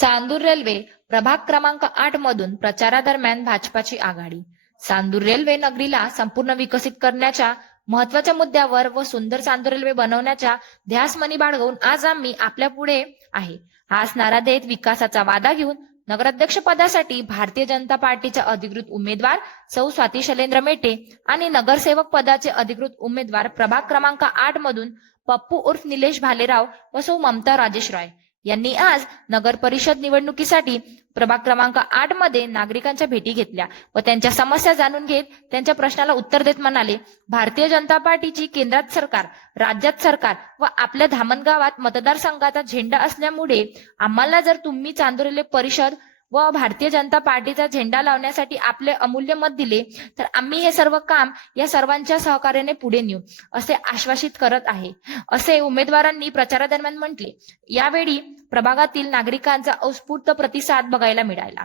Chandur railway प्रभाग क्रमांक आठ मधून प्रचारादरम्यान भाजपाची आघाडी. चांदूर रेल्वे नगरीला संपूर्ण विकसित करण्याच्या महत्त्वाच्या मुद्द्यावर व सुंदर चांदूर रेल्वे बनवण्याच्या ध्यासमनी बाळगून आज आम्ही आपल्या पुढे आहे. हाच नारा देत विकासाचा वादा घेऊन नगराध्यक्ष पदासाठी भारतीय जनता पार्टीच्या अधिकृत उमेदवार सौ स्वाती शैलेंद्र मेटे आणि नगरसेवक पदाचे अधिकृत उमेदवार प्रभाग क्रमांक आठ मधून पप्पू उर्फ निलेश भालेराव व सौ ममता राजेश रॉय. यांनी आज नगर परिषद निवडणुकीसाठी प्रभाग क्रमांक आठमध्ये नागरिकांच्या भेटी घेतल्या व त्यांच्या समस्या जाणून घेत त्यांच्या प्रश्नाला उत्तर देत म्हणाले भारतीय जनता पार्टीची केंद्रात सरकार राज्यात सरकार व आपल्या धामणगावात मतदारसंघाचा झेंडा असल्यामुळे आम्हाला जर तुम्ही चांदुरेले परिषद व भारतीय जनता पार्टीचा झेंडा लावण्यासाठी आपले अमूल्य मत दिले तर आम्ही हे सर्व काम या सर्वांच्या सहकार्याने पुढे नेऊ असे आश्वासित करत आहे. असे उमेदवारांनी प्रचारादरम्यान म्हटले यावेळी प्रभागातील नागरिकांचा उत्स्फूर्त प्रतिसाद बघायला मिळाला.